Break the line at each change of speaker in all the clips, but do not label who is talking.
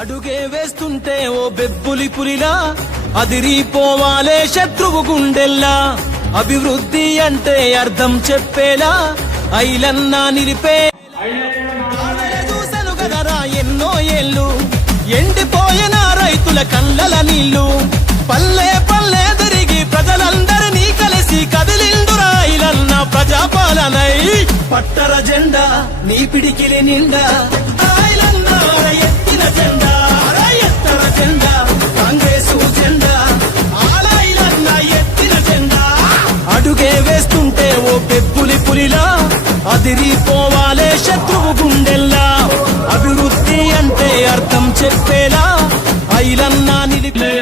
అడుగే వేస్తుంటే ఓ బెబ్బులి పులిలా అదిరిపోవాలే శత్రువు గుండెల్లా. అభివృద్ధి అంటే అర్థం చెప్పేలా ఐలన్నా నిలిపే. చూసను కదరా ఎన్నో ఏళ్ళు ఎండిపోయిన రైతుల కళ్ళల నీళ్ళు పల్లె పల్లె తిరిగి ప్రజలందరినీ కలిసి కదిలిందురా ఇలన్న ప్రజాపాలనై. పట్టర జెండా నీ పిడికిలి నిండా. ఎత్తిన జెండా. అదిరిపోవాలే శత్రువు గుండెల్లా. అభివృద్ధి అంటే అర్థం చెప్పేలా ఐలన్నా నిలిపే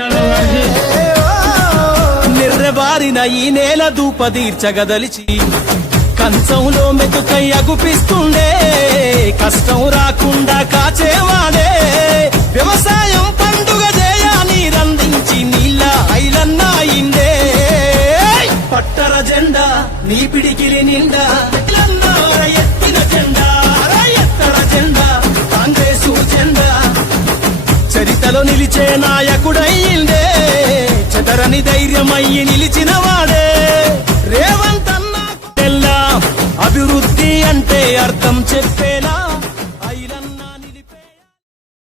నిర్రెబారిన ఈ నేల దూపదీర్చగదలిచి కంచంలో మెతుకై అగుపిస్తుండే. కష్టం రాకుండా కాచ జెండా నీ పిడికిలి నిండా ఎత్తిన జెండా రా జెండా కాంగ్రెసు జెండా. చరితలో నిలిచే నాయకుడయ్యిందే చెదరని ధైర్యమయ్యి నిలిచిన వాడే. రేవంత్ అన్న అభివృద్ధి అంటే అర్థం చెప్పే